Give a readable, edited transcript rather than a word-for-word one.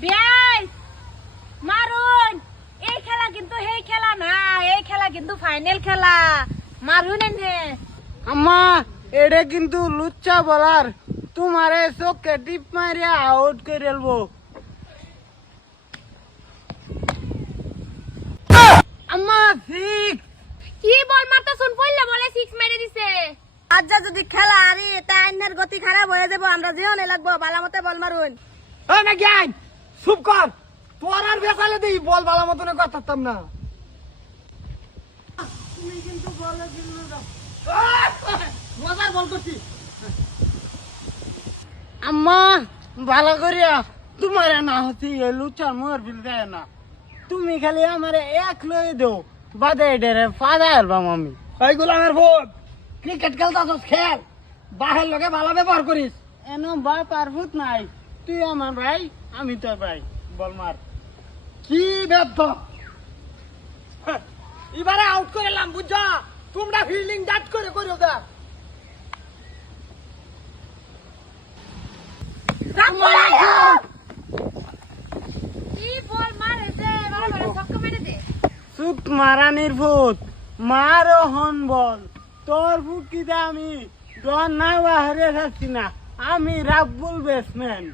বিয়াই মারুন। এই খেলা কিন্তু সেই খেলা না, এই খেলা কিন্তু ফাইনাল খেলা। মারুন এনে। আম্মা এটা কিন্তু লুচ্চা বলার, তোমারে চোখে টিপ মারিয়া আউট করে দেবো। আম্মা সিক্স। কি বল মারতা শুন পড়লে বলে 6 মেরে দিছে। আজ যদি খেলা আরি এটা আইনের গতি খারাপ হয়ে যাবো, আমরা যেও লাগবো ভালো মতে বল মারুন। ও না জ্ঞান চুপ কর, তোর আর বেসালে দিই বল ভালো মতন করতাম না। তুমি কিন্তু বলে দিল দাও, মজার বল করছি। আম্মা ভালো করিয়া তোমার না হচ্ছে লুচার মোর বিল দেয় না, তুমি খালি আমার এক লই দেও বাদে ডেরে ফাদা আলবাম আমি। এইগুলো আমার ভোট, ক্রিকেট খেলতাছস খেল, বাহের লগে ভালো ব্যবহার করিস। এনো বাপ আর ভূত নাই, তুই আমার ভাই আমি তোর ভাই, বল মার। কি ব্যর্থ, এবারে আউট করে এলাম বুঝছ, তোমরা ফিল্ডিং ডাট করে করো দা। কি বল মারে দে, বড় বড় ছক্কা মেরে দে। সুত মারানির ভূত মারো হন বল, তোর ভূত কি আমি ডন না হারে যাচ্ছি না, আমি রাব্বুল ব্যাটসম্যান।